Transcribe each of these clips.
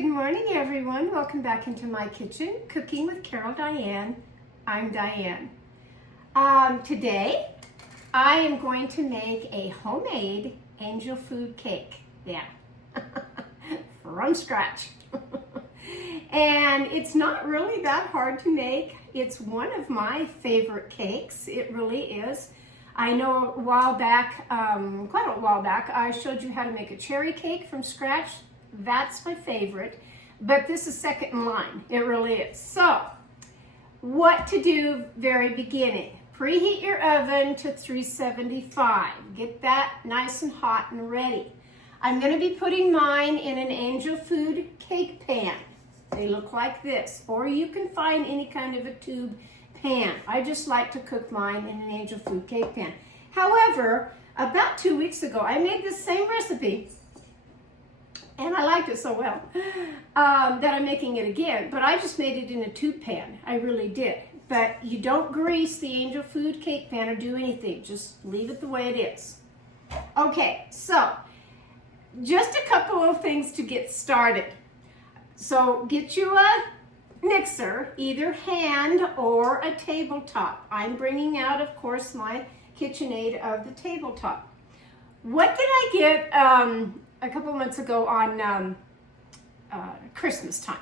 Good morning, everyone. Welcome back into my kitchen, Cooking with Carol Diane. I'm Diane. Today, I am going to make a homemade angel food cake. Yeah, from scratch. And it's not really that hard to make. It's one of my favorite cakes. It really is. I know a while back, quite a while back, I showed you how to make a cherry cake from scratch. That's my favorite, but this is second in line. It really is. So, what to do very beginning. Preheat your oven to 375. Get that nice and hot and ready. I'm going to be putting mine in an angel food cake pan. They look like this, or you can find any kind of a tube pan. I just like to cook mine in an angel food cake pan. However, about 2 weeks ago, I made this same recipe, and I liked it so well that I'm making it again, but I just made it in a tube pan. I really did. But you don't grease the angel food cake pan or do anything. Just leave it the way it is. Okay, so just a couple of things to get started. So get you a mixer, either hand or a tabletop. I'm bringing out, of course, my KitchenAid of the tabletop. What did I get a couple months ago on Christmas time?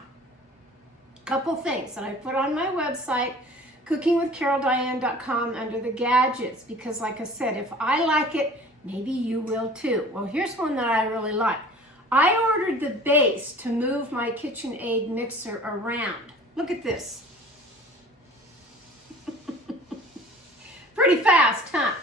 Couple things that I put on my website, cookingwithcaroldiane.com, under the gadgets, because like I said, if I like it, maybe you will too. Well, here's one that I really like. I ordered the base to move my KitchenAid mixer around. Look at this. Pretty fast, huh?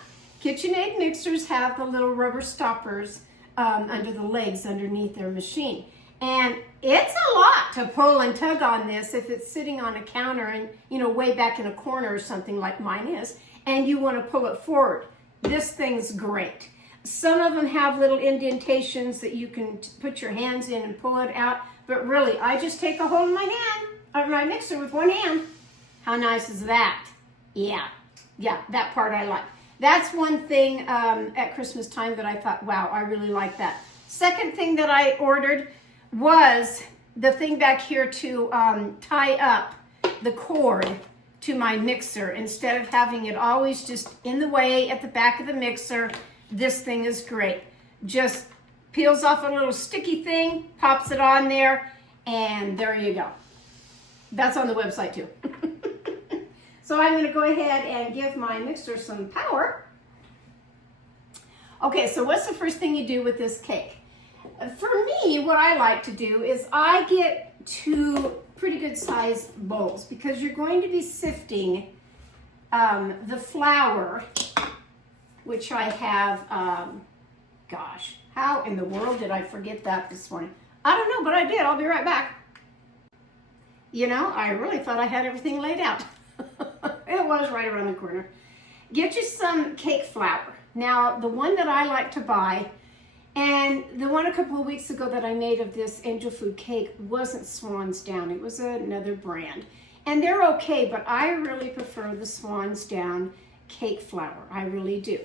KitchenAid mixers have the little rubber stoppers under the legs underneath their machine. And it's a lot to pull and tug on this if it's sitting on a counter and, you know, way back in a corner or something like mine is, and you want to pull it forward. This thing's great. Some of them have little indentations that you can put your hands in and pull it out, but really, I just take a hold of my hand, of my mixer with one hand. How nice is that? Yeah, that part I like. That's one thing at Christmas time that I thought, wow, I really like that. Second thing that I ordered was the thing back here to tie up the cord to my mixer. Instead of having it always just in the way at the back of the mixer, this thing is great. Just peels off a little sticky thing, pops it on there, and there you go. That's on the website too. So I'm going to go ahead and give my mixer some power. Okay, so what's the first thing you do with this cake? For me, what I like to do is I get 2 pretty good sized bowls, because you're going to be sifting the flour, which I have, gosh, how in the world did I forget that this morning? I don't know, but I did. I'll be right back. You know, I really thought I had everything laid out. It was right around the corner. Get you some cake flour. Now, the one that I like to buy, and the one a couple of weeks ago that I made of this angel food cake wasn't Swan's Down. It was another brand. And they're okay, but I really prefer the Swan's Down cake flour. I really do.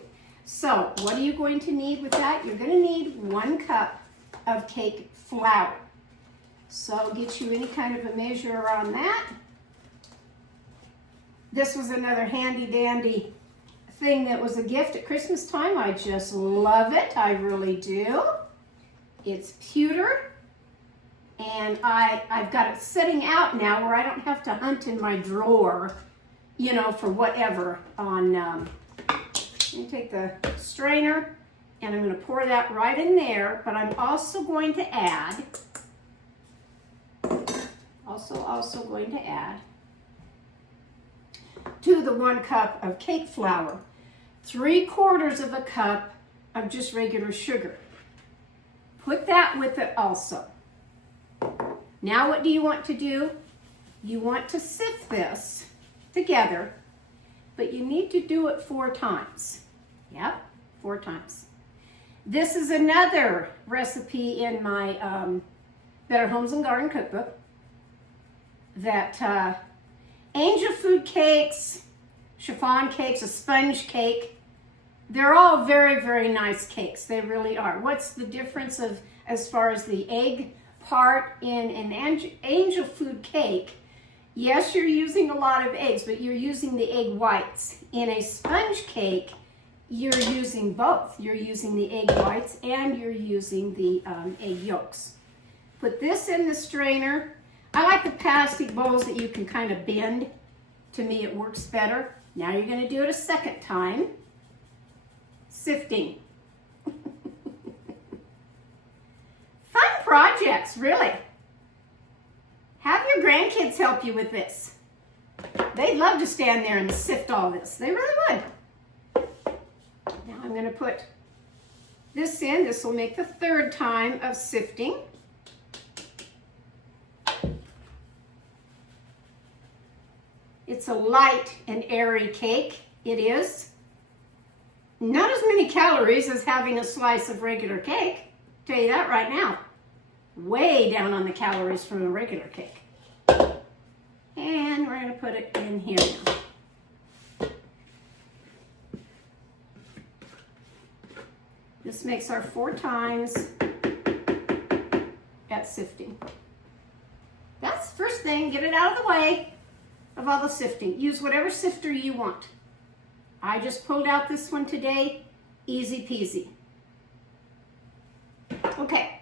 So, what are you going to need with that? You're going to need 1 cup of cake flour. So, get you any kind of a measure around that. This was another handy dandy thing that was a gift at Christmas time. I just love it. I really do. It's pewter, and I've got it sitting out now where I don't have to hunt in my drawer, you know, for whatever on, let me take the strainer, and I'm going to pour that right in there, but I'm also going to add, also going to add to the 1 cup of cake flour, 3/4 of a cup of just regular sugar. Put that with it also. Now what do you want to do? You want to sift this together, but you need to do it 4 times. Yep, 4 times. This is another recipe in my Better Homes and Garden cookbook that angel food cakes, chiffon cakes, a sponge cake, they're all very, very nice cakes. They really are. What's the difference of as far as the egg part in an angel food cake, yes, you're using a lot of eggs, but you're using the egg whites. In a sponge cake, you're using both. You're using the egg whites and you're using the egg yolks. Put this in the strainer. I like the plastic bowls that you can kind of bend. To me, it works better. Now you're going to do it a second time. Sifting. Fun projects, really. Have your grandkids help you with this. They'd love to stand there and sift all this. They really would. Now I'm going to put this in. This will make the third time of sifting. It's a light and airy cake. It is. Not as many calories as having a slice of regular cake. I'll tell you that right now. Way down on the calories from a regular cake. And we're going to put it in here now. This makes our 4 times at sifting. That's the first thing. Get it out of the way of all the sifting. Use whatever sifter you want. I just pulled out this one today. Easy peasy. Okay.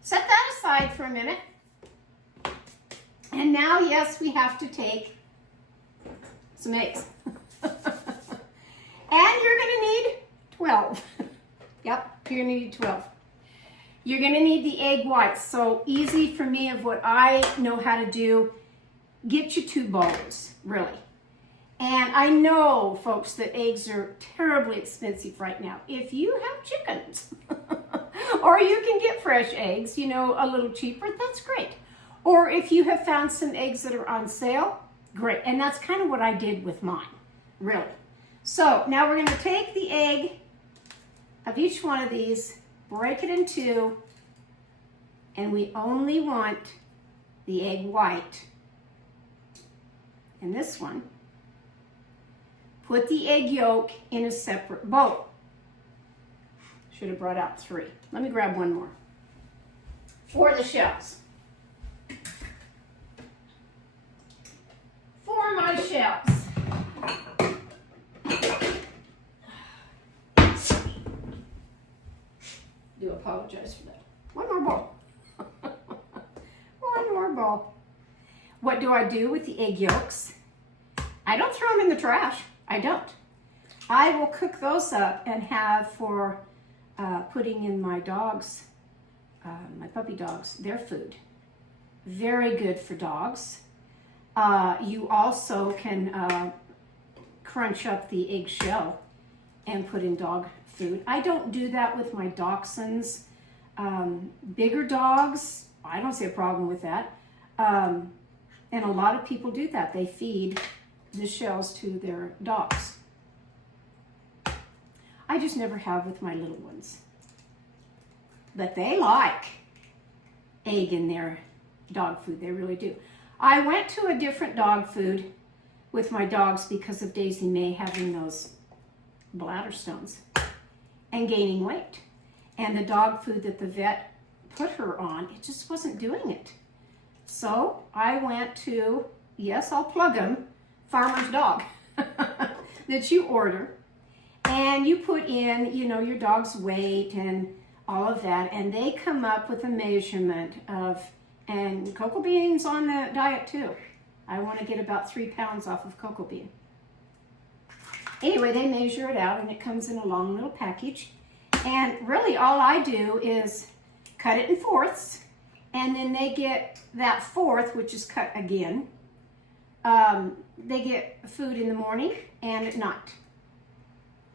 Set that aside for a minute. And now, yes, we have to take some eggs. And you're going to need 12. Yep, you're going to need 12. You're going to need the egg whites. So easy for me of what I know how to do. Get you 2 bowls, really. And I know, folks, that eggs are terribly expensive right now. If you have chickens, or you can get fresh eggs, you know, a little cheaper, that's great. Or if you have found some eggs that are on sale, great. And that's kind of what I did with mine, really. So now we're going to take the egg of each one of these, break it in 2, and we only want the egg white in this one. Put the egg yolk in a separate bowl. Should have brought out 3. Let me grab one more. For the shells. For my shells. Do apologize for that. One more bowl. One more bowl. What do I do with the egg yolks? I don't throw them in the trash. I don't. I will cook those up and have for putting in my dogs, my puppy dogs, their food. Very good for dogs. You also can crunch up the eggshell and put in dog food. I don't do that with my dachshunds. Bigger dogs, I don't see a problem with that. And a lot of people do that. They feed the shells to their dogs. I just never have with my little ones. But they like egg in their dog food. They really do. I went to a different dog food with my dogs because of Daisy May having those bladder stones and gaining weight. And the dog food that the vet put her on, it just wasn't doing it. So I went to, yes, I'll plug them, Farmer's Dog that you order. And you put in, you know, your dog's weight and all of that. And they come up with a measurement of, and cocoa beans on the diet too. I want to get about 3 pounds off of cocoa bean. Anyway, they measure it out and it comes in a long little package. And really all I do is cut it in 4ths. And then they get that 4th, which is cut again. They get food in the morning and at night.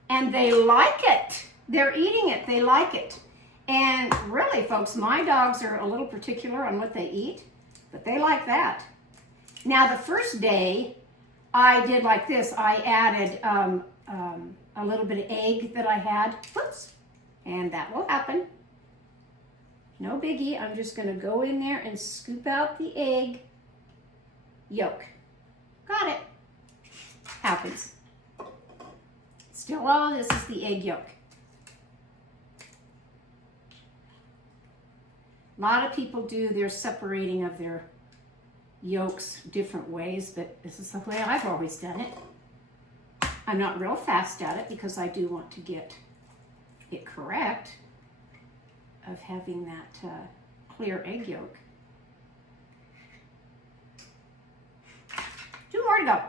And they like it. They're eating it. They like it. And really, folks, my dogs are a little particular on what they eat, but they like that. Now, the first day, I did like this. I added a little bit of egg that I had. Whoops. And that will happen. No biggie. I'm just going to go in there and scoop out the egg yolk. Got it. Happens. Still, all this is the egg yolk. A lot of people do their separating of their yolks different ways, but this is the way I've always done it. I'm not real fast at it because I do want to get it correct of having that clear egg yolk. 2 more to go.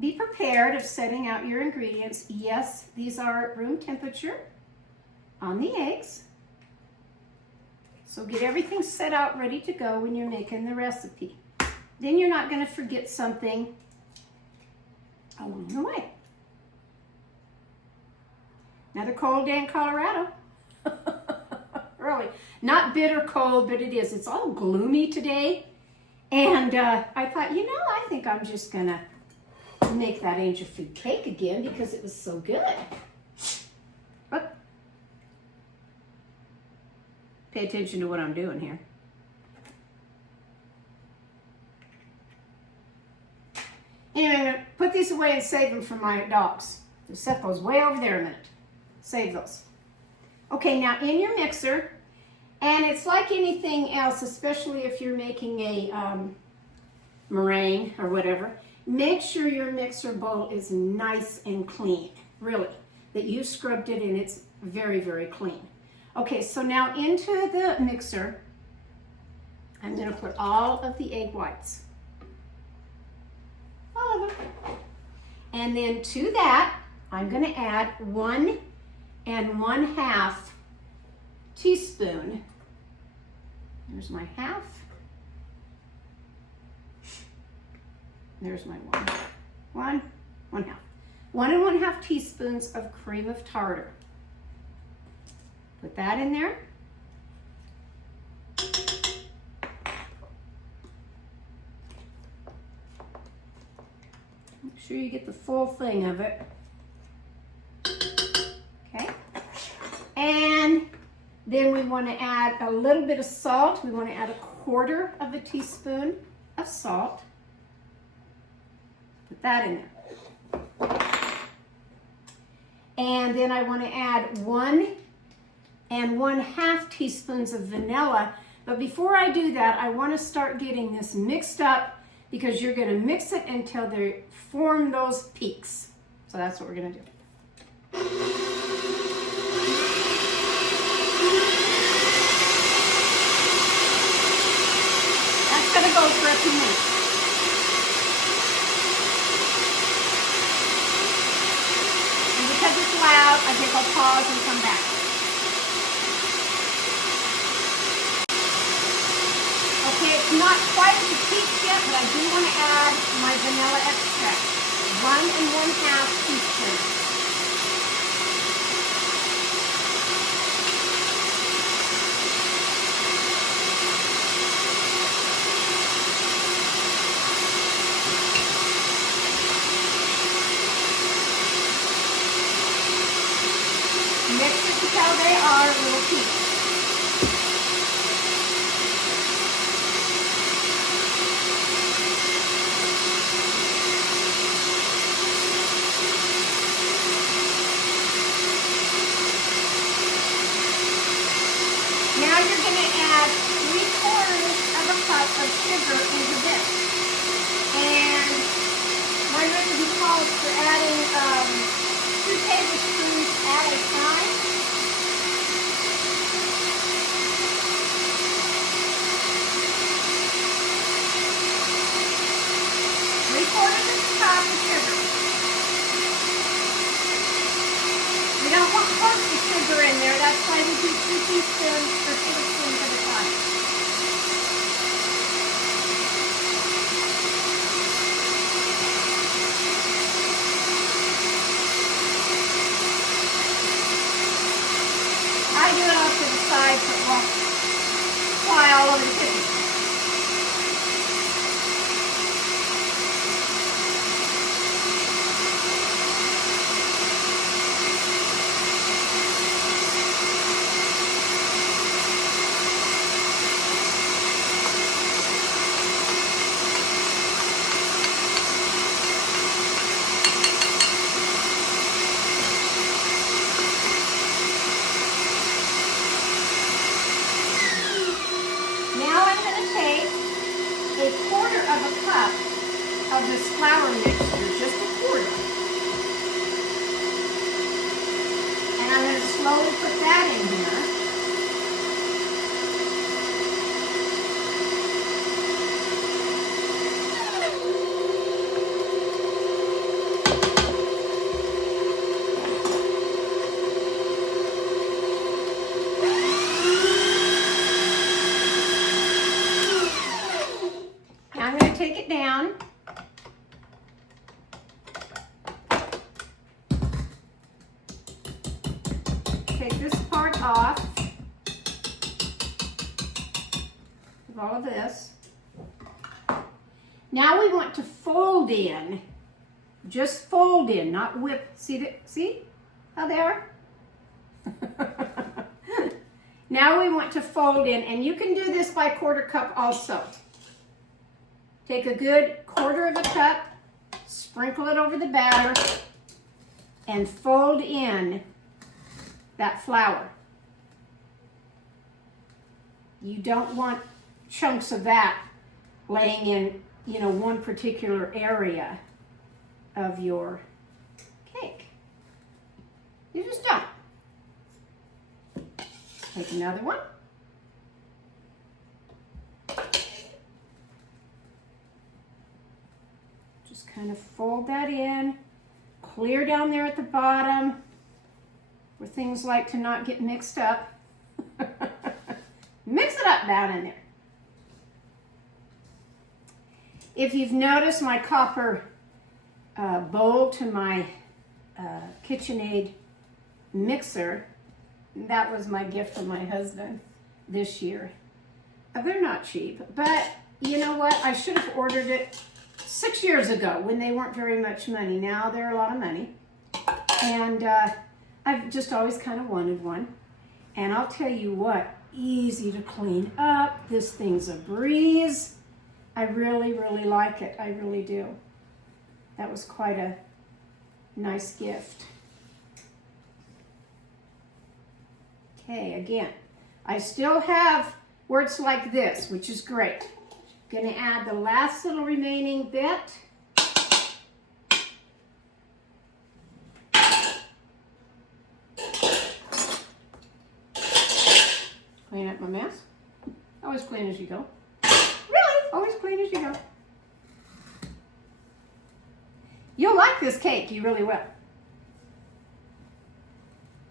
Be prepared of setting out your ingredients. Yes, these are room temperature on the eggs. So get everything set out ready to go when you're making the recipe. Then you're not going to forget something along the way. Another cold day in Colorado. Really. Not bitter cold, but it is. It's all gloomy today. And I thought, you know, I think I'm just going to make that angel food cake again because it was so good. But pay attention to what I'm doing here. Anyway, I'm going to put these away and save them for my dogs. So set those way over there a minute. Save those. Okay, now in your mixer, and it's like anything else, especially if you're making a meringue or whatever, make sure your mixer bowl is nice and clean, really, that you scrubbed it and it's very, very clean. Okay, so now into the mixer, I'm going to put all of the egg whites. All of them. And then to that, I'm going to add 1 1/2 teaspoon. There's my half. There's my 1 1/2. 1 1/2 teaspoons of cream of tartar. Put that in there. Make sure you get the full thing of it. Okay. And then we want to add a little bit of salt. We want to add 1/4 teaspoon of salt. Put that in there. And then I want to add 1 1/2 teaspoons of vanilla. But before I do that, I want to start getting this mixed up because you're going to mix it until they form those peaks. So that's what we're going to do. That's going to go for a few minutes. And because it's loud, I think I'll pause and come back. Okay, it's not quite at the peaks yet, but I do want to add my vanilla extract. 1 1/2 teaspoons. Mix it until they are little peaks. Now you're going to add 3/4 cup of sugar into this. And my recipe calls for adding 2 tablespoons at a time. Three-quarters of a cup of sugar. We don't want close to sugar in there. That's why we do 2 teaspoons or tablespoons at a time. I do it off to the side so it won't fly all over the kitchen. of this flour mixture, just a quarter. And I'm going to slowly put that in here. Now I'm going to take it down. Take this part off of all of this. Now we want to fold in, just fold in, not whip. See how they are? Now we want to fold in, and you can do this by quarter cup also. Take a good quarter of a cup, sprinkle it over the batter, and fold in that flour. You don't want chunks of that laying in, one particular area of your cake. You just don't. Take another one. Just kind of fold that in, clear down there at the bottom where things like to not get mixed up. Mix it up down in there. If you've noticed my copper bowl to my KitchenAid mixer, that was my gift from my husband this year. They're not cheap, but you know what? I should have ordered it 6 years ago when they weren't very much money. Now they're a lot of money. And I've just always kind of wanted one. And I'll tell you what, easy to clean up. This thing's a breeze. I really, really like it. I really do. That was quite a nice gift. Okay, again, I still have words like this, which is great. Going to add the last little remaining bit. Clean up my mess. Always clean as you go. Really, always clean as you go. You'll like this cake, you really will.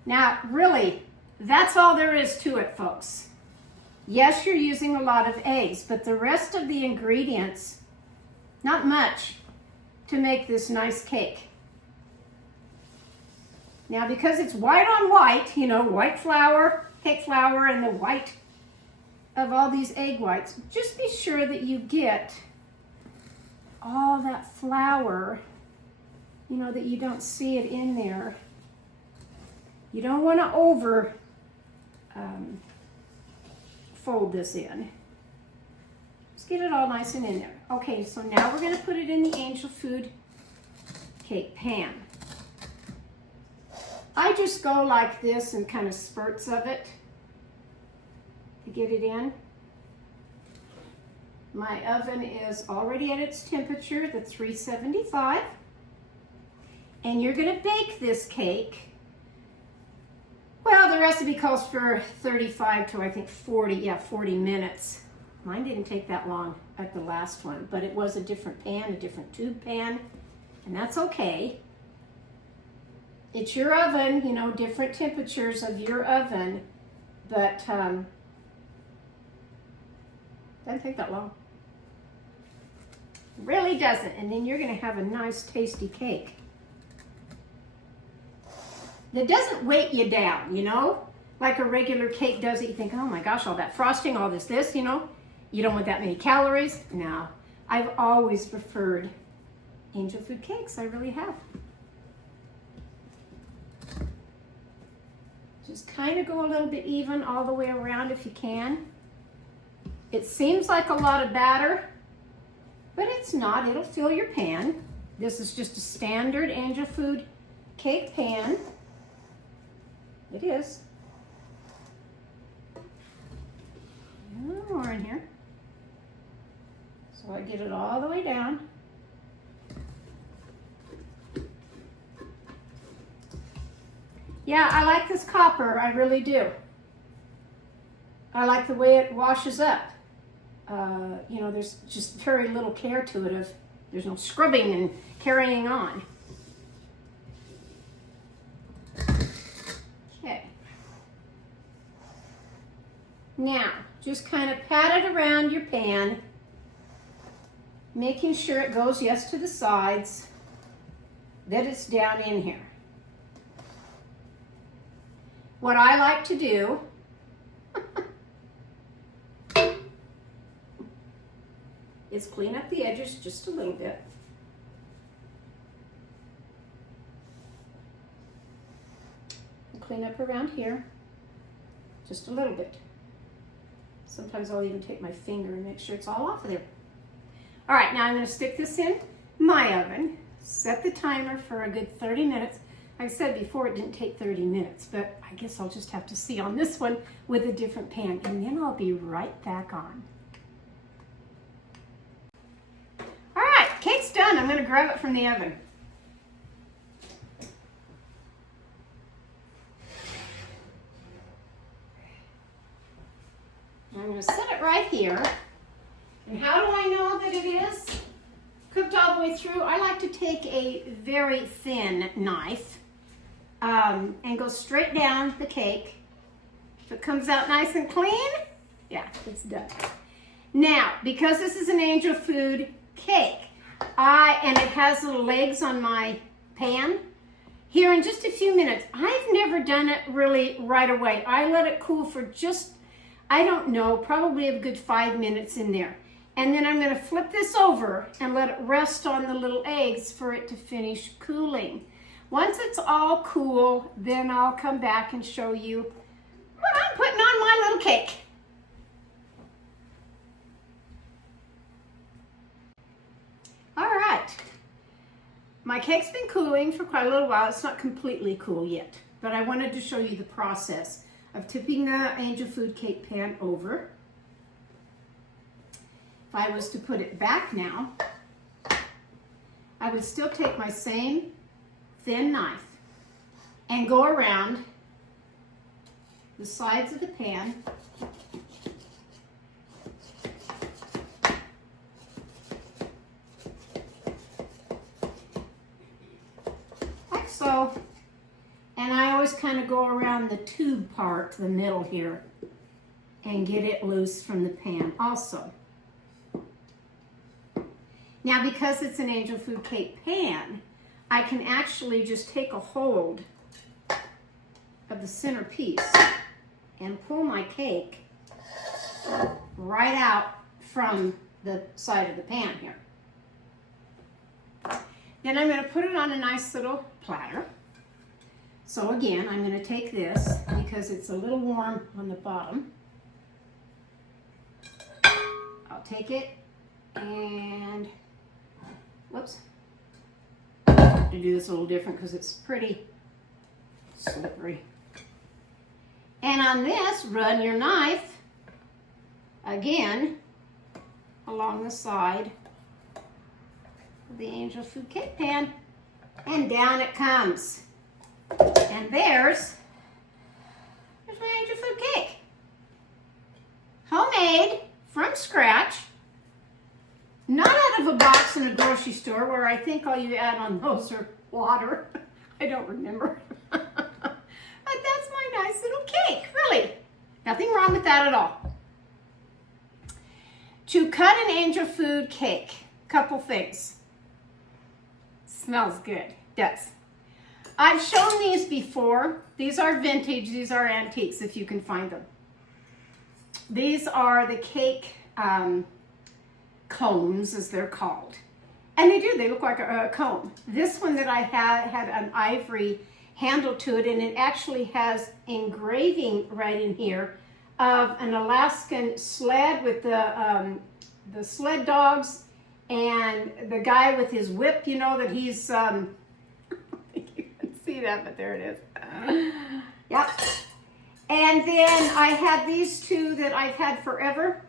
Now, really, that's all there is to it, folks. Yes, you're using a lot of eggs, but the rest of the ingredients, not much to make this nice cake. Now, because it's white on white, white flour, cake flour, and the white of all these egg whites, just be sure that you get all that flour, that you don't see it in there. You don't want to over fold this in. Just get it all nice and in there. Okay, so now we're going to put it in the Angel Food cake pan. I just go like this and kind of spurts of it to get it in. My oven is already at its temperature, the 375. And you're going to bake this cake. Well, the recipe calls for 35 to, I think, 40 minutes. Mine didn't take that long at the last one, but it was a different pan, a different tube pan, and that's okay. It's your oven, different temperatures of your oven, but doesn't take that long. It really doesn't, and then you're going to have a nice, tasty cake that doesn't weight you down, like a regular cake does it. You think, oh my gosh, all that frosting, all this, you don't want that many calories. No, I've always preferred Angel Food cakes. I really have. Just kind of go a little bit even all the way around if you can. It seems like a lot of batter, but it's not. It'll fill your pan. This is just a standard Angel Food cake pan. It is. A little more in here. So I get it all the way down. Yeah, I like this copper, I really do. I like the way it washes up. You know, there's just very little care to it. There's no scrubbing and carrying on. Okay. Now, just kind of pat it around your pan, making sure it goes, yes, to the sides, that it's down in here. What I like to do is clean up the edges just a little bit. And clean up around here just a little bit. Sometimes I'll even take my finger and make sure it's all off of there. All right, now I'm going to stick this in my oven, set the timer for a good 30 minutes. Like I said before, it didn't take 30 minutes, but I guess I'll just have to see on this one with a different pan, and then I'll be right back on. All right, cake's done. I'm going to grab it from the oven. I'm going to set it right here. And how do I know that it is cooked all the way through? I like to take a very thin knife and go straight down the cake. If it comes out nice and clean, yeah, it's done. Now, because this is an angel food cake, and it has little legs on my pan, here in just a few minutes, I've never done it really right away. I let it cool for just, I don't know, probably a good 5 minutes in there. And then I'm going to flip this over and let it rest on the little eggs for it to finish cooling. Once it's all cool, then I'll come back and show you what I'm putting on my little cake. All right. My cake's been cooling for quite a little while. It's not completely cool yet, but I wanted to show you the process of tipping the angel food cake pan over. If I was to put it back now, I would still take my same thin knife and go around the sides of the pan like so. And I always kind of go around the tube part, the middle here, and get it loose from the pan also. Now, because it's an angel food cake pan, I can actually just take a hold of the center piece and pull my cake right out from the side of the pan here. Then I'm going to put it on a nice little platter. So again, I'm going to take this because it's a little warm on the bottom. I'll take it and, whoops, I have to do this a little different because it's pretty slippery. And on this, run your knife again along the side of the angel food cake pan, and down it comes. And there's my angel food cake. Homemade, from scratch, not out of a box in a grocery store where I think all you add on those are water. I don't remember. But that's my nice little cake, really. Nothing wrong with that at all. To cut an angel food cake, couple things. Smells good, does. I've shown these before. These are vintage, these are antiques if you can find them. These are the cake combs, as they're called. And they look like a comb. This one that I had an ivory handle to it, and it actually has engraving right in here of an Alaskan sled with the sled dogs and the guy with his whip, you know, that he's, you can see that, but there it is. Yep. And then I had these two that I've had forever.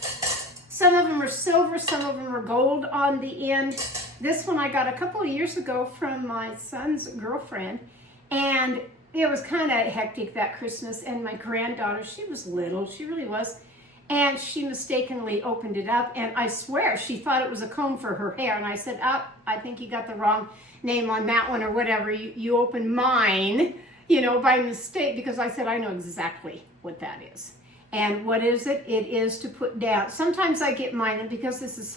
Some of them are silver, some of them are gold on the end. This one I got a couple of years ago from my son's girlfriend, And it was kind of hectic that Christmas, and my granddaughter, she was little, she really was, and she mistakenly opened it up, and I swear she thought it was a comb for her hair, and I said, oh, I think you got the wrong name on that one or whatever. You opened mine, you know, by mistake, because I said, I know exactly what that is. And what is it? It is to put down. Sometimes I get mine, and because this is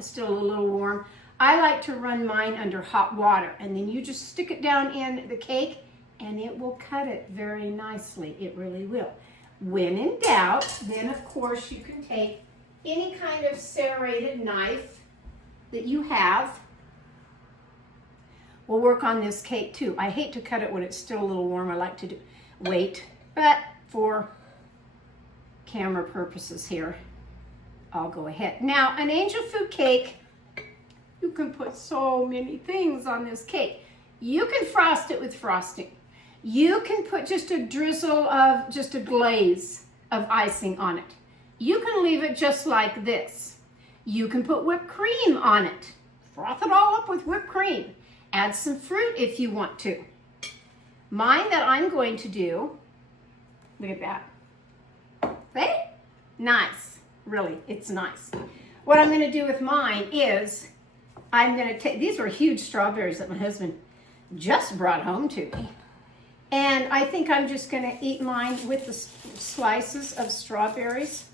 still a little warm, I like to run mine under hot water, and then you just stick it down in the cake, and it will cut it very nicely. It really will. When in doubt, then of course you can take any kind of serrated knife that you have. We'll work on this cake too. I hate to cut it when it's still a little warm. I like to wait, but for camera purposes here, I'll go ahead. Now, an angel food cake, you can put so many things on this cake. You can frost it with frosting. You can put just a drizzle of, just a glaze of icing on it. You can leave it just like this. You can put whipped cream on it. Froth it all up with whipped cream. Add some fruit if you want to. Mine that I'm going to do, look at that. Ready? Nice. Really, it's nice. What I'm going to do with mine is I'm going to take, these were huge strawberries that my husband just brought home to me. And I think I'm just going to eat mine with the slices of strawberries.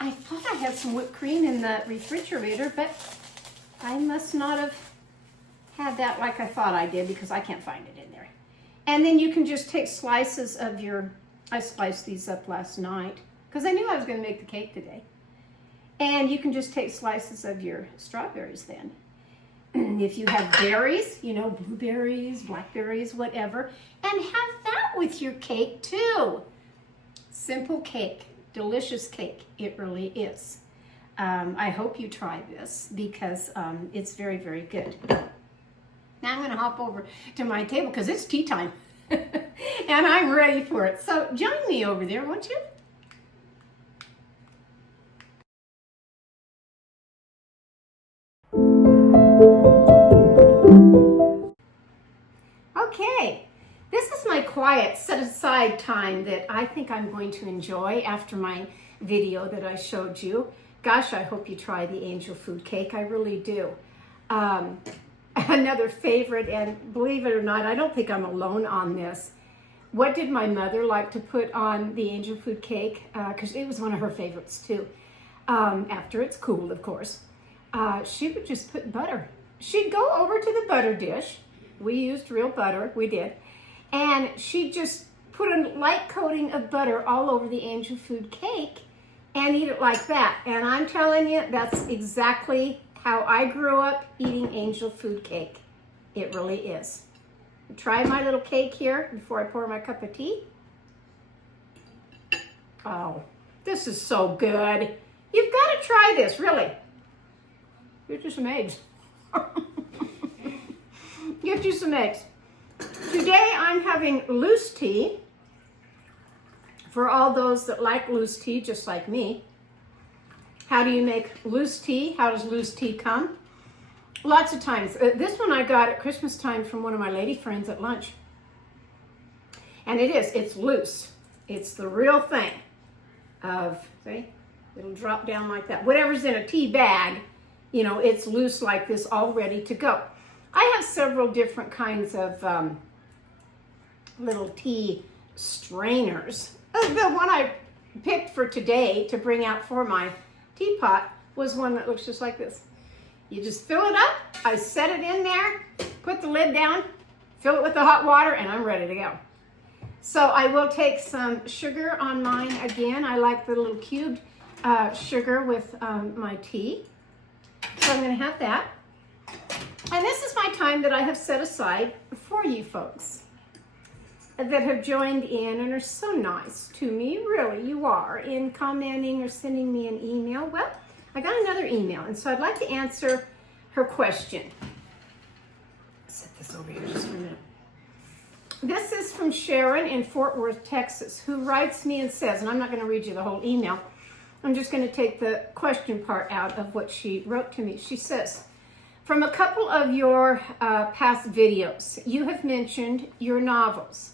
I thought I had some whipped cream in the refrigerator, but I must not have had that like I thought I did, because I can't find it in there. And then you can just take slices of your, I sliced these up last night because I knew I was going to make the cake today. And you can just take slices of your strawberries then. If you have berries, you know, blueberries, blackberries, whatever, and have that with your cake too. Simple cake, delicious cake, it really is. I hope you try this because it's very, very good. Now I'm going to hop over to my table because it's tea time and I'm ready for it. So join me over there, won't you? Okay, this is my quiet set-aside time that I think I'm going to enjoy after my video that I showed you. Gosh, I hope you try the angel food cake. I really do. Another favorite, and believe it or not, I don't think I'm alone on this. What did my mother like to put on the angel food cake? Because it was one of her favorites too. After it's cooled, of course. She would just put butter. She'd go over to the butter dish. We used real butter, we did. And she'd just put a light coating of butter all over the angel food cake and eat it like that. And I'm telling you, that's exactly how I grew up eating angel food cake. It really is. Try my little cake here before I pour my cup of tea. Oh, this is so good. You've got to try this, really. Get you some eggs. Get you some eggs. Today I'm having loose tea. For all those that like loose tea, just like me. How do you make loose tea? How does loose tea come? Lots of times. This one I got at Christmas time from one of my lady friends at lunch. And it's loose. It's the real thing of, see, it'll drop down like that. Whatever's in a tea bag, you know, it's loose like this, all ready to go. I have several different kinds of little tea strainers. The one I picked for today to bring out for my teapot was one that looks just like this. You just fill it up, I set it in there, put the lid down, fill it with the hot water, and I'm ready to go. So I will take some sugar on mine again. I like the little cubed sugar with my tea. So I'm going to have that. And this is my time that I have set aside for you folks that have joined in and are so nice to me. Really, you are, in commenting or sending me an email. Well, I got another email, and so I'd like to answer her question. Set this over here just for a minute. This is from Sharon in Fort Worth, Texas, who writes me and says, and I'm not going to read you the whole email, I'm just going to take the question part out of what she wrote to me. She says, From a couple of your past videos, you have mentioned your novels.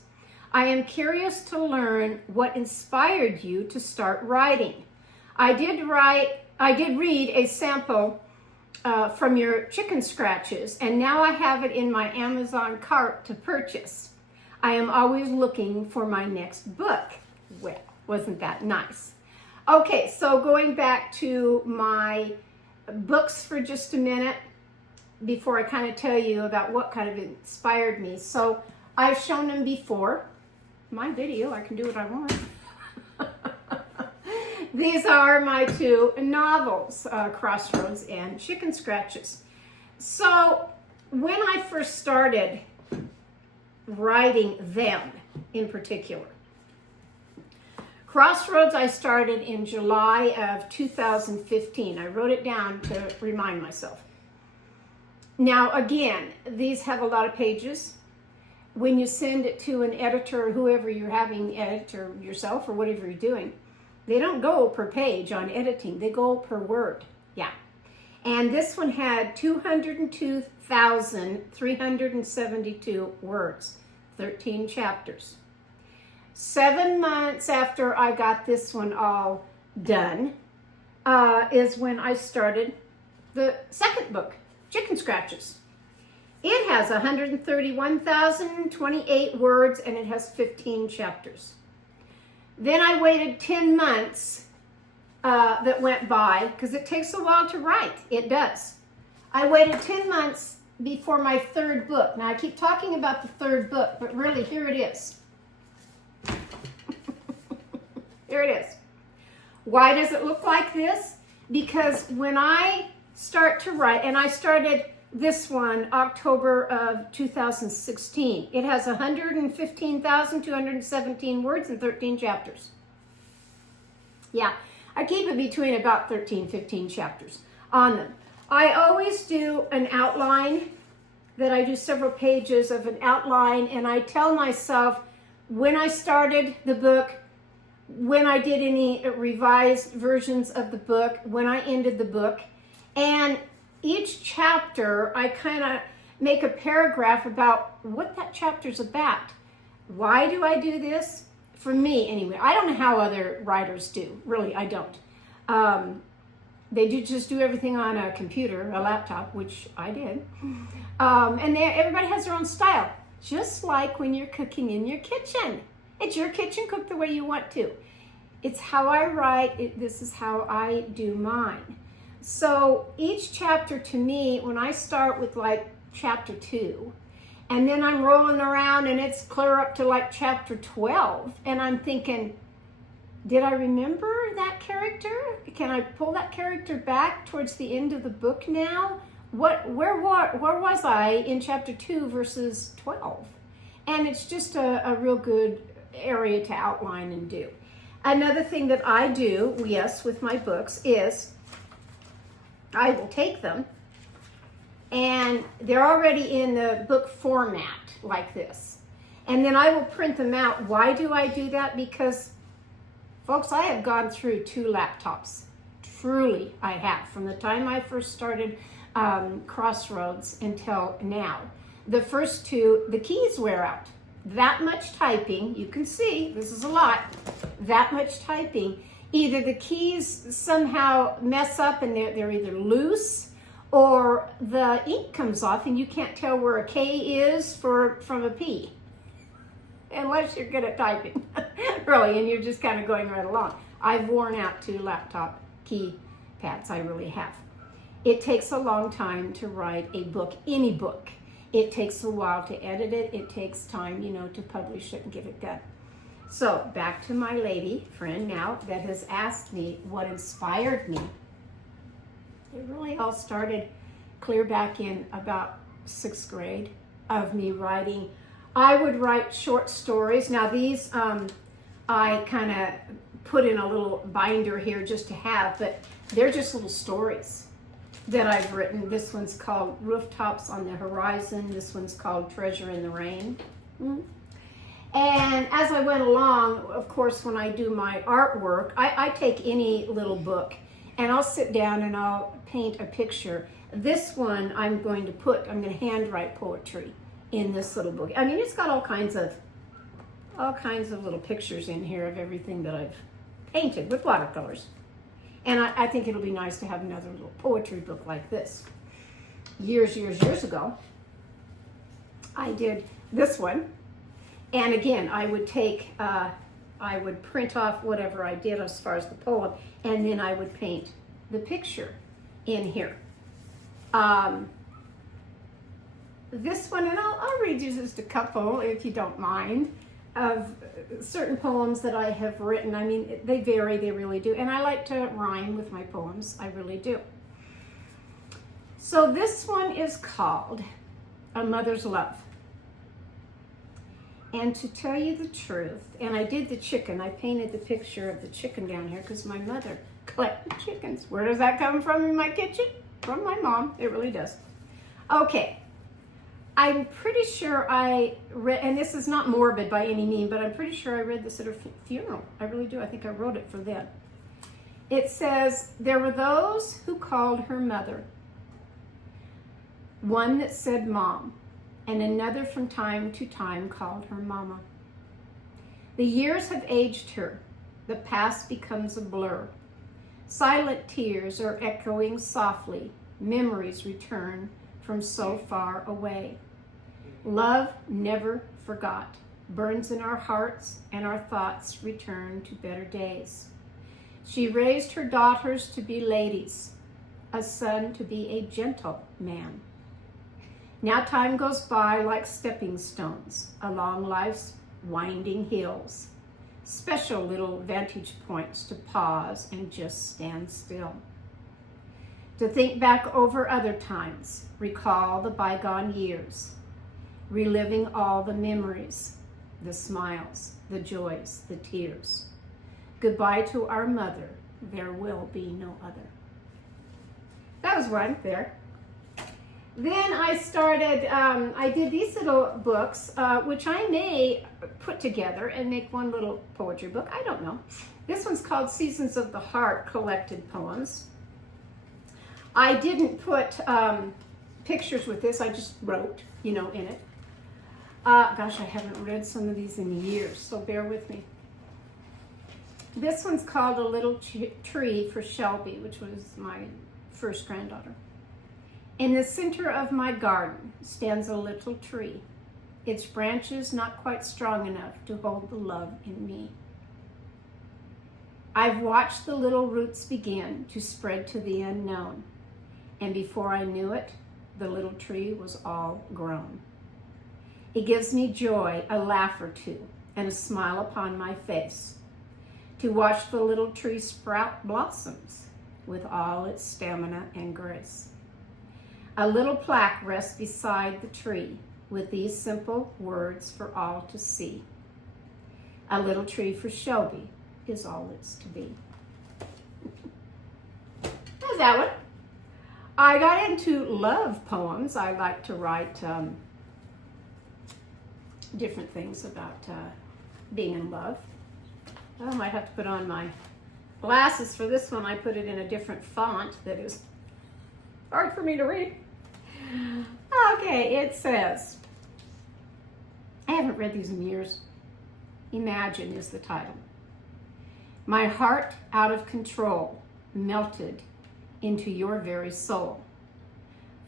I am curious to learn what inspired you to start writing. I did read a sample from your chicken scratches, and now I have it in my Amazon cart to purchase. I am always looking for my next book. Well, wasn't that nice? Okay, so going back to my books for just a minute before I kind of tell you about what kind of inspired me. So I've shown them before. My video, I can do what I want. These are my two novels, Crossroads and Chicken Scratches. So when I first started writing them in particular, Crossroads I started in July of 2015. I wrote it down to remind myself. Now again, these have a lot of pages. When you send it to an editor, whoever you're having edit, or yourself or whatever you're doing, they don't go per page on editing, they go per word. Yeah. And this one had 202,372 words, 13 chapters. 7 months after I got this one all done is when I started the second book, Chicken Scratches. It has 131,028 words and it has 15 chapters. Then I waited 10 months that went by, because it takes a while to write. It does. I waited 10 months before my third book. Now I keep talking about the third book, but really here it is. Here it is. Why does it look like this? Because when I start to write, and I started this one October of 2016. It has 115,217 words and 13 chapters. Yeah, I keep it between about 15 chapters on them. I always do an outline, that I do several pages of an outline, and I tell myself when I started the book, when I did any revised versions of the book, when I ended the book, and each chapter, I kind of make a paragraph about what that chapter's about. Why do I do this? For me, anyway. I don't know how other writers do. Really, I don't. They just do everything on a computer, a laptop, which I did. And everybody has their own style. Just like when you're cooking in your kitchen. It's your kitchen, cook the way you want to. It's how I write. This is how I do mine. So each chapter to me, when I start with like chapter 2, and then I'm rolling around and it's clear up to like chapter 12, and I'm thinking, did I remember that character? Can I pull that character back towards the end of the book now? Where was I in chapter 2 versus 12? And it's just a real good area to outline and do. Another thing that I do, yes, with my books is I will take them, and they're already in the book format like this. And then I will print them out. Why do I do that? Because, folks, I have gone through 2 laptops. Truly, I have. From the time I first started Crossroads until now. The first 2, the keys wear out. That much typing, you can see, this is a lot, that much typing. Either the keys somehow mess up and they're either loose, or the ink comes off and you can't tell where a K is from a P. Unless you're good at typing, really, and you're just kind of going right along. I've worn out 2 laptop keypads, I really have. It takes a long time to write a book, any book. It takes a while to edit it. It takes time, to publish it and get it done. So back to my lady friend now that has asked me what inspired me. It really all started clear back in about 6th grade of me writing. I would write short stories. Now these I kind of put in a little binder here just to have, but they're just little stories that I've written. This one's called Rooftops on the Horizon. This one's called Treasure in the Rain. And as I went along, of course, when I do my artwork, I take any little book and I'll sit down and I'll paint a picture. This one I'm going to handwrite poetry in this little book. I mean, it's got all kinds of little pictures in here of everything that I've painted with watercolors. And I think it'll be nice to have another little poetry book like this. Years ago, I did this one. And again, I would print off whatever I did as far as the poem, and then I would paint the picture in here. This one, and I'll read you just a couple, if you don't mind, of certain poems that I have written. I mean, they vary, they really do. And I like to rhyme with my poems, I really do. So this one is called A Mother's Love. And to tell you the truth, and I did the chicken, I painted the picture of the chicken down here because my mother collected chickens. Where does that come from in my kitchen? From my mom, it really does. Okay, I'm pretty sure I read, and this is not morbid by any means, but I'm pretty sure I read this at her funeral. I really do. I think I wrote it for them. It says, there were those who called her mother, one that said mom, and another from time to time called her mama. The years have aged her. The past becomes a blur. Silent tears are echoing softly. Memories return from so far away. Love never forgot, burns in our hearts, and our thoughts return to better days. She raised her daughters to be ladies, a son to be a gentle man. Now time goes by like stepping stones along life's winding hills, special little vantage points to pause and just stand still. To think back over other times, recall the bygone years, reliving all the memories, the smiles, the joys, the tears. Goodbye to our mother, there will be no other. That was one there. Then I started, I did these little books, which I may put together and make one little poetry book. I don't know. This one's called Seasons of the Heart, Collected Poems. I didn't put pictures with this. I just wrote, in it. Gosh, I haven't read some of these in years, so bear with me. This one's called A Little Tree for Shelby, which was my first granddaughter. In the center of my garden stands a little tree, its branches not quite strong enough to hold the love in me. I've watched the little roots begin to spread to the unknown, and before I knew it, the little tree was all grown. It gives me joy, a laugh or two, and a smile upon my face, to watch the little tree sprout blossoms with all its stamina and grace. A little plaque rests beside the tree with these simple words for all to see. A little tree for Shelby is all it's to be. How's that one? I got into love poems. I like to write different things about being in love. I might have to put on my glasses for this one. I put it in a different font that is hard for me to read. Okay, it says, I haven't read these in years. Imagine is the title. My heart out of control melted into your very soul.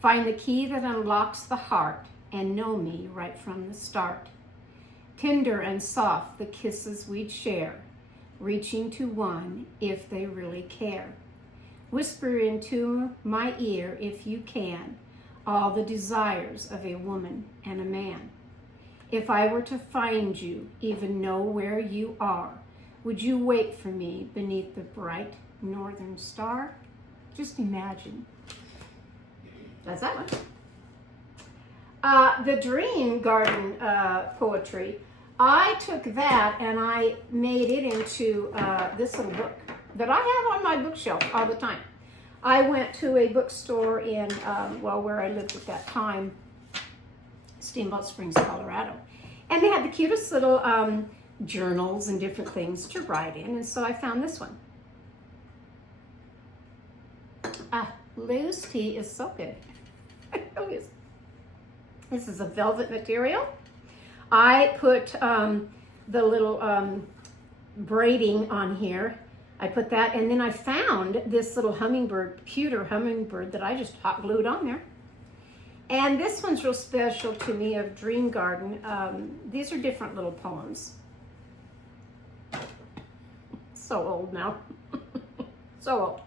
Find the key that unlocks the heart and know me right from the start. Tender and soft the kisses we'd share, reaching to one if they really care. Whisper into my ear if you can, all the desires of a woman and a man. If I were to find you, even know where you are, would you wait for me beneath the bright northern star? Just imagine. That's that one. The Dream Garden poetry, I took that and I made it into this little book that I have on my bookshelf all the time. I went to a bookstore in, where I lived at that time, Steamboat Springs, Colorado. And they had the cutest little journals and different things to write in. And so I found this one. Loose tea is so good. This is a velvet material. I put the little braiding on here. I put that, and then I found this little hummingbird, pewter hummingbird that I just hot glued on there. And this one's real special to me, of Dream Garden. These are different little poems. So old now. So old.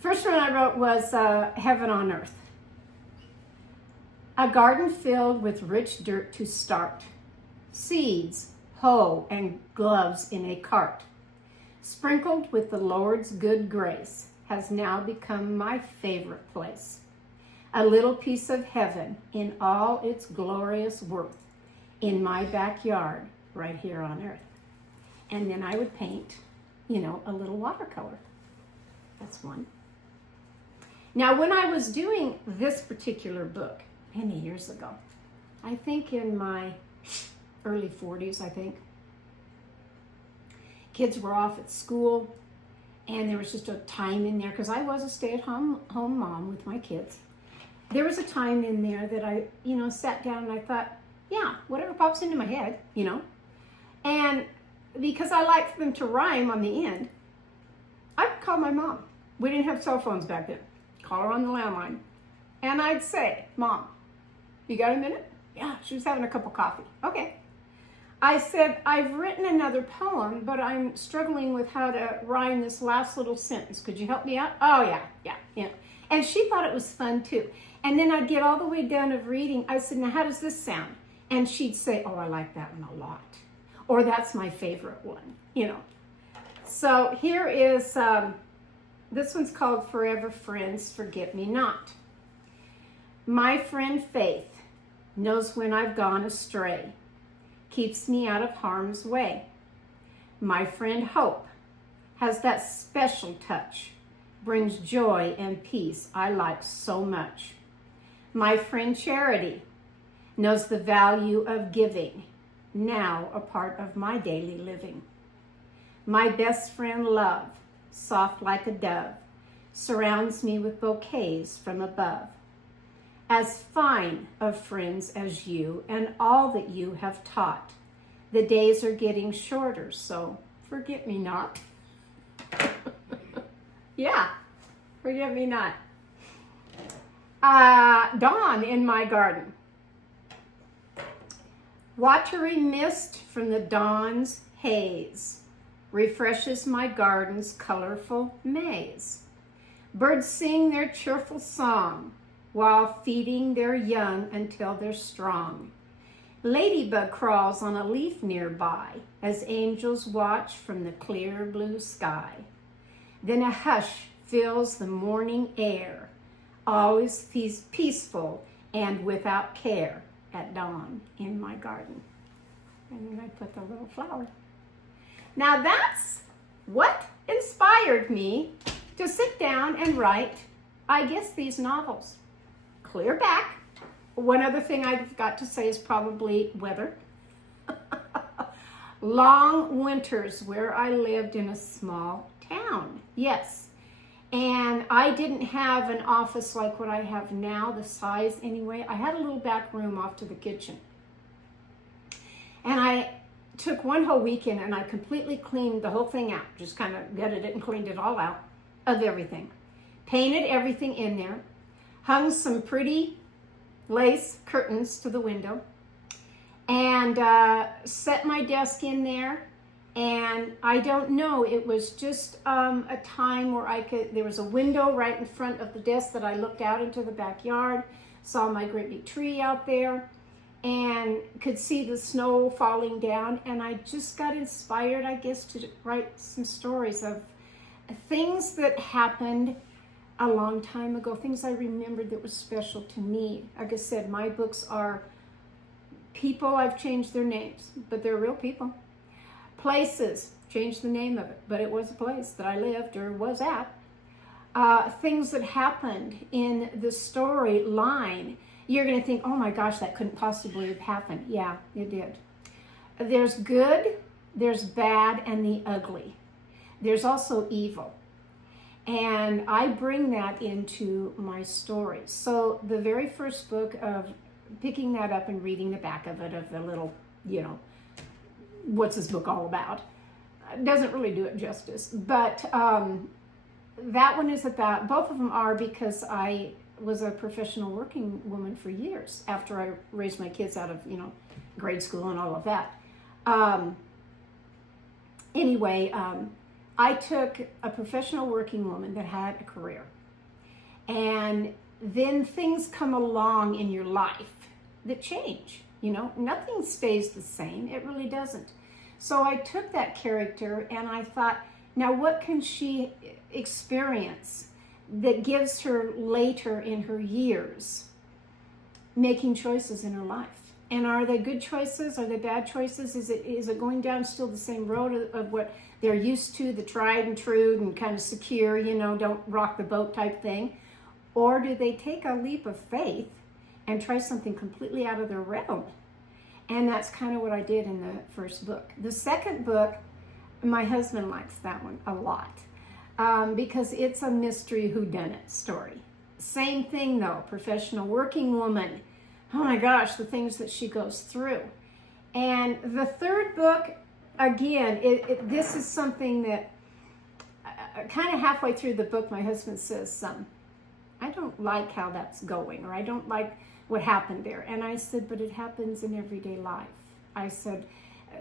First one I wrote was Heaven on Earth. A garden filled with rich dirt to start. Seeds, hoe, and gloves in a cart. Sprinkled with the Lord's good grace, has now become my favorite place. A little piece of heaven in all its glorious worth, in my backyard, right here on earth. And then I would paint, you know, a little watercolor. That's one. Now, when I was doing this particular book, many years ago, I think in my early 40s, I think, kids were off at school, and there was just a time in there, because I was a stay-at-home mom with my kids. There was a time in there that I, you know, sat down and I thought, yeah, whatever pops into my head, you know. And because I liked them to rhyme on the end, I would call my mom. We didn't have cell phones back then. Call her on the landline. And I'd say, Mom, you got a minute? Yeah, she was having a cup of coffee. Okay. I said, I've written another poem, but I'm struggling with how to rhyme this last little sentence. Could you help me out? Oh, yeah. And she thought it was fun too. And then I'd get all the way down of reading. I said, now how does this sound? And she'd say, oh, I like that one a lot. Or that's my favorite one, you know. So here is, this one's called Forever Friends, Forget Me Not. My friend Faith knows when I've gone astray, keeps me out of harm's way. My friend Hope has that special touch, brings joy and peace I like so much. My friend Charity knows the value of giving, now a part of my daily living. My best friend Love, soft like a dove, surrounds me with bouquets from above. As fine of friends as you and all that you have taught, the days are getting shorter, so forget me not. Yeah, forget me not. Dawn in my garden. Watery mist from the dawn's haze refreshes my garden's colorful maze. Birds sing their cheerful song while feeding their young until they're strong. Ladybug crawls on a leaf nearby as angels watch from the clear blue sky. Then a hush fills the morning air, always peaceful and without care at dawn in my garden. And then I put the little flower. Now that's what inspired me to sit down and write, I guess, these novels. Clear back. One other thing I've got to say is probably weather. Long winters where I lived in a small town. Yes. And I didn't have an office like what I have now, the size anyway. I had a little back room off to the kitchen. And I took one whole weekend and I completely cleaned the whole thing out. Just kind of gutted it and cleaned it all out of everything. Painted everything in there. Hung some pretty lace curtains to the window. And set my desk in there. And I don't know, it was just a time where there was a window right in front of the desk that I looked out into the backyard, saw my great big tree out there, and could see the snow falling down. And I just got inspired, I guess, to write some stories of things that happened a long time ago, things I remembered that was special to me. Like I said, my books are people, I've changed their names, but they're real people. Places, changed the name of it, but it was a place that I lived or was at. Things that happened in the storyline, you're going to think, oh my gosh, that couldn't possibly have happened. Yeah, it did. There's good, there's bad, and the ugly. There's also evil. And I bring that into my stories. So the very first book, of picking that up and reading the back of it, of the little, what's this book all about, doesn't really do it justice. But that one is about, both of them are, because I was a professional working woman for years after I raised my kids out of, grade school and all of that. Anyway, I took a professional working woman that had a career, and then things come along in your life that change. Nothing stays the same. It really doesn't. So I took that character and I thought, now what can she experience that gives her later in her years making choices in her life? And are they good choices? Are they bad choices? Is it going down still the same road of what they're used to, the tried and true and kind of secure, don't rock the boat type thing? Or do they take a leap of faith and try something completely out of their realm? And that's kind of what I did in the first book. The second book, my husband likes that one a lot because it's a mystery whodunit story. Same thing though, professional working woman. Oh my gosh, the things that she goes through. And the third book, again, this is something that kind of halfway through the book, my husband says, I don't like how that's going, or I don't like what happened there. And I said, but it happens in everyday life. I said,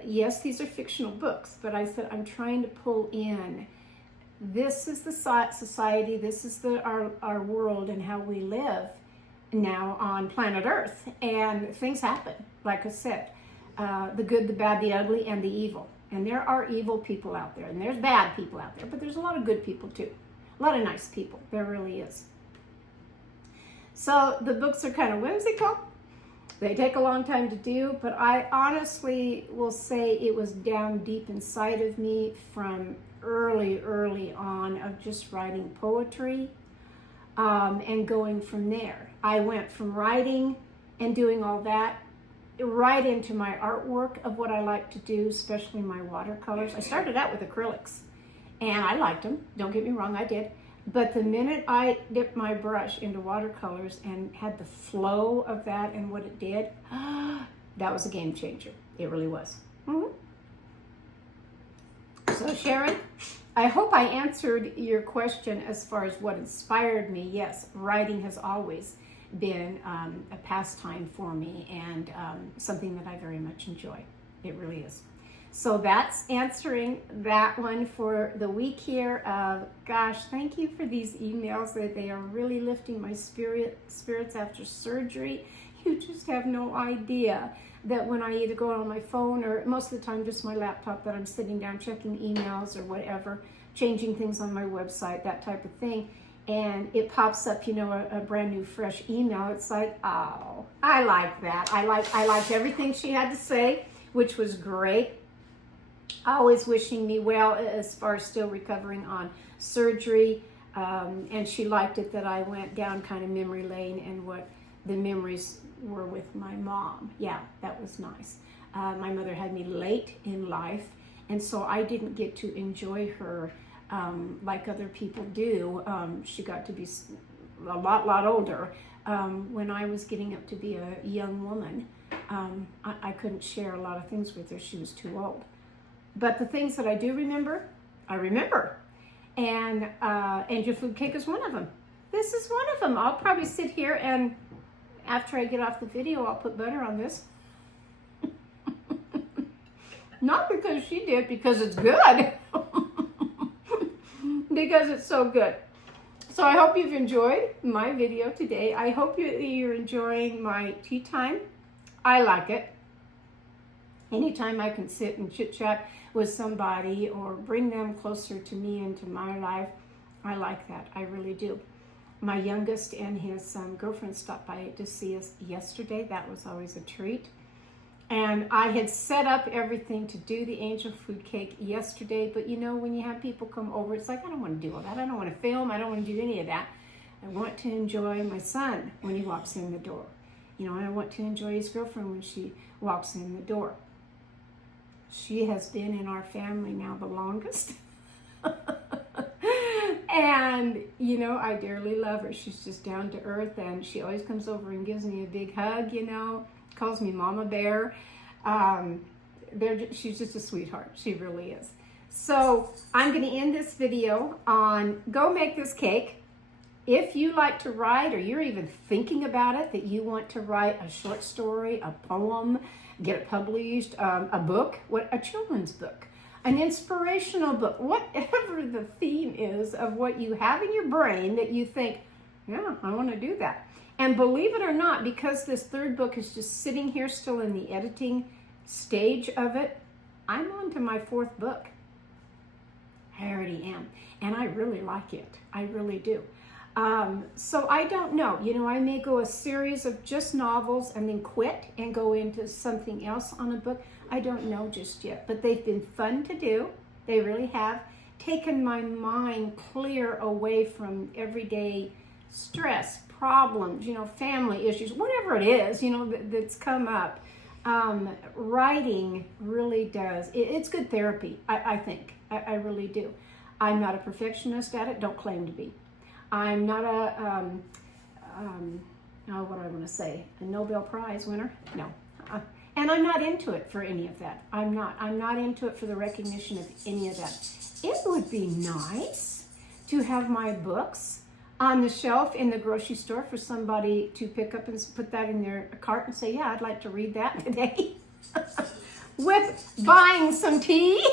yes, these are fictional books, but I said, I'm trying to pull in, this is the society, this is our world and how we live now on planet Earth. And things happen, like I said, the good, the bad, the ugly, and the evil. And there are evil people out there, and there's bad people out there, but there's a lot of good people too. A lot of nice people, there really is. So the books are kind of whimsical. They take a long time to do, but I honestly will say it was down deep inside of me from early on of just writing poetry and going from there. I went from writing and doing all that right into my artwork of what I like to do, especially my watercolors. I started out with acrylics and I liked them. Don't get me wrong, I did. But the minute I dipped my brush into watercolors and had the flow of that and what it did, that was a game changer. It really was. Mm-hmm. So Sharon, I hope I answered your question as far as what inspired me. Yes, writing has always been a pastime for me and something that I very much enjoy. It really is. So that's answering that one for the week here. Gosh, thank you for these emails. They are really lifting my spirits after surgery. You just have no idea that when I either go on my phone or most of the time just my laptop, that I'm sitting down checking emails or whatever, changing things on my website, that type of thing, and it pops up, a brand new fresh email. It's like, oh, I like that. I liked everything she had to say, which was great. Always wishing me well as far as still recovering on surgery. And she liked it that I went down kind of memory lane and what the memories were with my mom. Yeah, that was nice. My mother had me late in life, and so I didn't get to enjoy her like other people do. She got to be a lot older. When I was getting up to be a young woman, I couldn't share a lot of things with her. She was too old. But the things that I do remember, I remember. And angel food cake is one of them. This is one of them. I'll probably sit here and after I get off the video, I'll put butter on this. Not because she did, because it's good. Because it's so good. So I hope you've enjoyed my video today. I hope you're enjoying my tea time. I like it. Anytime I can sit and chit chat with somebody or bring them closer to me and to my life, I like that. I really do. My youngest and his girlfriend stopped by to see us yesterday. That was always a treat. And I had set up everything to do the angel food cake yesterday, but when you have people come over, it's like, I don't want to do all that. I don't want to film. I don't want to do any of that. I want to enjoy my son when he walks in the door. And I want to enjoy his girlfriend when she walks in the door. She has been in our family now the longest. And, you know, I dearly love her. She's just down to earth, and she always comes over and gives me a big hug, you know, calls me Mama Bear. She's just a sweetheart. She really is. So I'm going to end this video on go make this cake. If you like to write, or you're even thinking about it, that you want to write a short story, a poem, get it published, a book, a children's book, an inspirational book, whatever the theme is of what you have in your brain that you think, yeah, I want to do that. And believe it or not, because this third book is just sitting here still in the editing stage of it, I'm on to my fourth book. I already am. And I really like it. I really do. So I don't know. You know, I may go a series of just novels and then quit and go into something else on a book. I don't know just yet. But they've been fun to do. They really have taken my mind clear away from everyday stress, problems, you know, family issues, whatever it is, you know, that's come up. Writing really does. It's good therapy, I think. I really do. I'm not a perfectionist at it. Don't claim to be. I'm not a, what do I want to say? A Nobel Prize winner? No. And I'm not into it for any of that. I'm not into it for the recognition of any of that. It would be nice to have my books on the shelf in the grocery store for somebody to pick up and put that in their cart and say, yeah, I'd like to read that today. With buying some tea.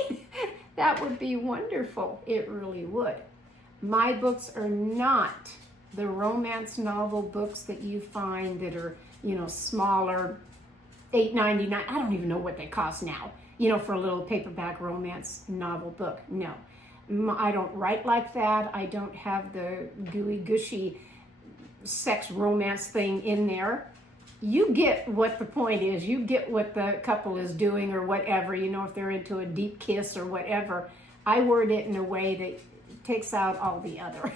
That would be wonderful. It really would. My books are not the romance novel books that you find that are, you know, smaller, $8.99. I don't even know what they cost now, you know, for a little paperback romance novel book. No, I don't write like that. I don't have the gooey, gushy sex romance thing in there. You get what the point is. You get what the couple is doing or whatever, you know, if they're into a deep kiss or whatever. I word it in a way that takes out all the other.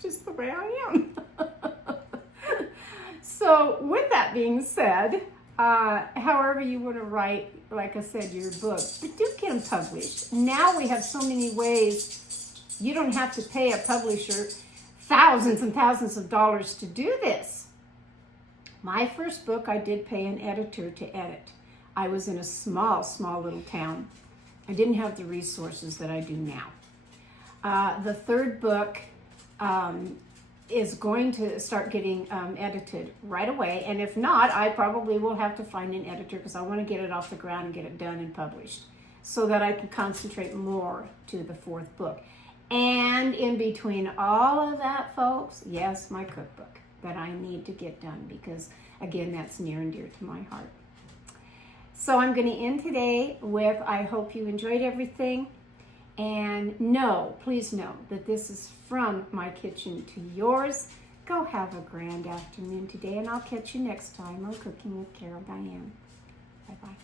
Just the way I am. So with that being said, however you want to write, like I said, your book, but do get them published. Now we have so many ways. You don't have to pay a publisher thousands and thousands of dollars to do this. My first book, I did pay an editor to edit. I was in a small little town. I didn't have the resources that I do now. The third book is going to start getting edited right away. And if not, I probably will have to find an editor because I want to get it off the ground and get it done and published so that I can concentrate more to the fourth book. And in between all of that, folks, yes, my cookbook that I need to get done because, again, that's near and dear to my heart. So I'm going to end today with, I hope you enjoyed everything. And know, please know that this is from my kitchen to yours. Go have a grand afternoon today, and I'll catch you next time on Cooking with Carol Diane. Bye-bye.